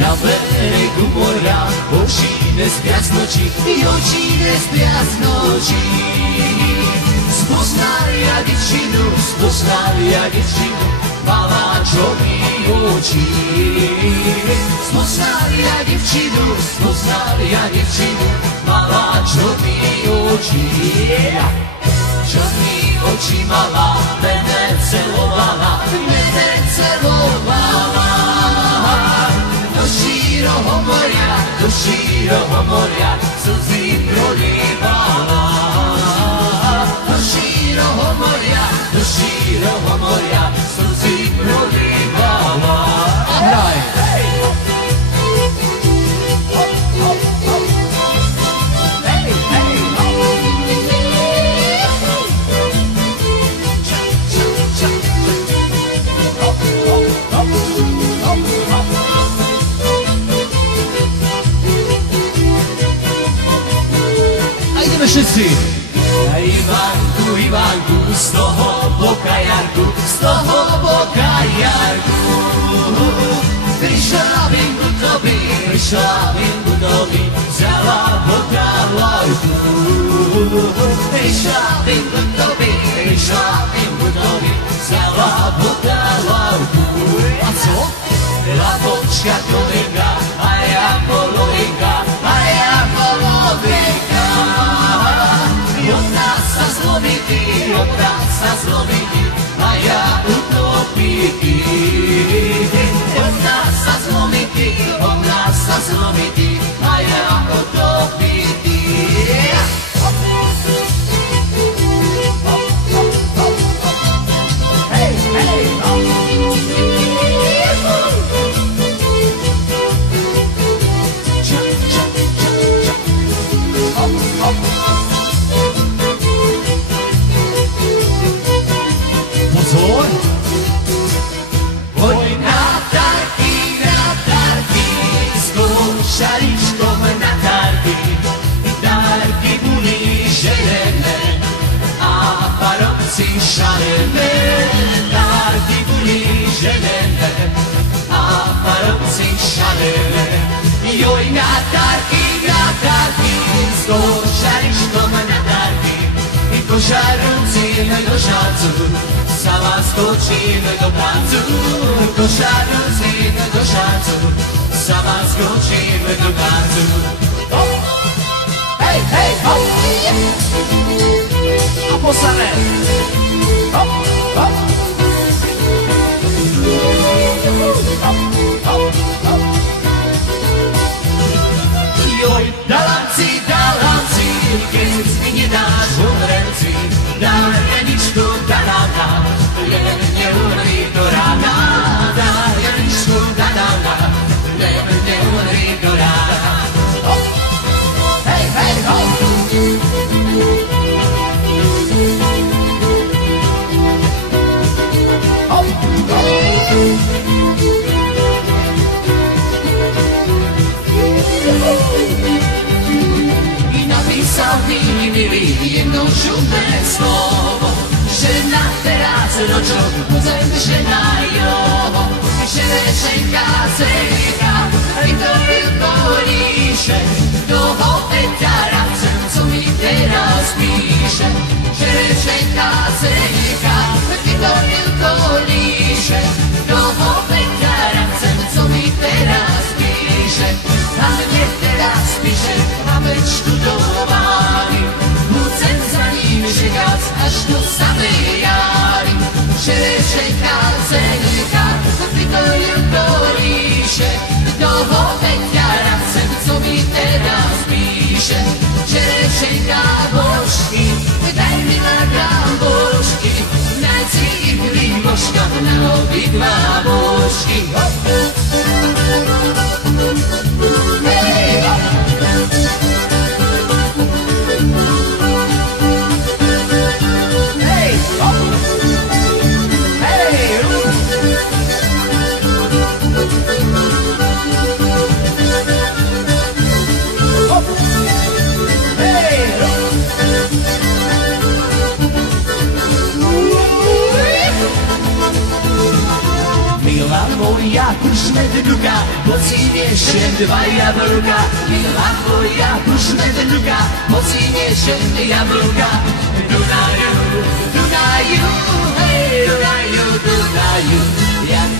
Na beregu mora oči nespia z noci i oči nespia z noci. Spoznali ja dievčinu, mala čoví oči. Spoznali ja dievčinu, mala čoví oči. Čoví oči mala, mene celovala. Do šíroho moria slzy prolívala. Do šíroho moria slzy prolívala. A hraj! Všetci! Ivanku, z toho boka Jarku, prišla vím budovi, vzala boka Lajku. Prišla vím budovi, vzala boka Lajku. A co? Labočka kolenka, a ja polovinka, Ona sa zlomiti, a ja utopiti. Ona sa zlomiti, a ja utopiti. Hej, hej, Pozor! Poď na tarky, s košaričkom na tarky. Tarky boli želené a parobci šalené. Tarky boli želené a parobci šalené. Joj, na tarky, s košaričkom na tarky. Košarúcime do šancu, sa vás skočíme do tancu. Košarúcime do šancu, sa vás skočíme do tancu. Hej, hej, hop! A poslané! Hop, hop! Hop, hop, hop! Joj, dalanci, keď mi nedáš umrenci, daj Janičku danana, len neumri do rána. Daj Janičku danana, len neumri do rána. Hop! Hej, hej, hop! Hop, hop! Napísal mi milý jedno žumné slovo, že na teraz ročok budem žena joho. Že rečenka zejka, i to pilkolíše, toho Peťara chcem, co mi teraz píše. Že rečenka zejka, i to pilkolíše, toho Peťara chcem, co mi teraz píše. A mne teraz píše, máme študování, musím za ním čekat až do samej jary. Že rečenka zejka, i to pilkolíše, toho Peťara chcem, co mi teraz píše. Že rečenka božky, daj mi na gambožky, najcíklý božka na obidva božky. medluka, pocinie się dwa jabłka. Mila moja, pusz medluka, pocinie się jabłka. Dunaju, Dunaju, hej, Dunaju, Dunaju, jak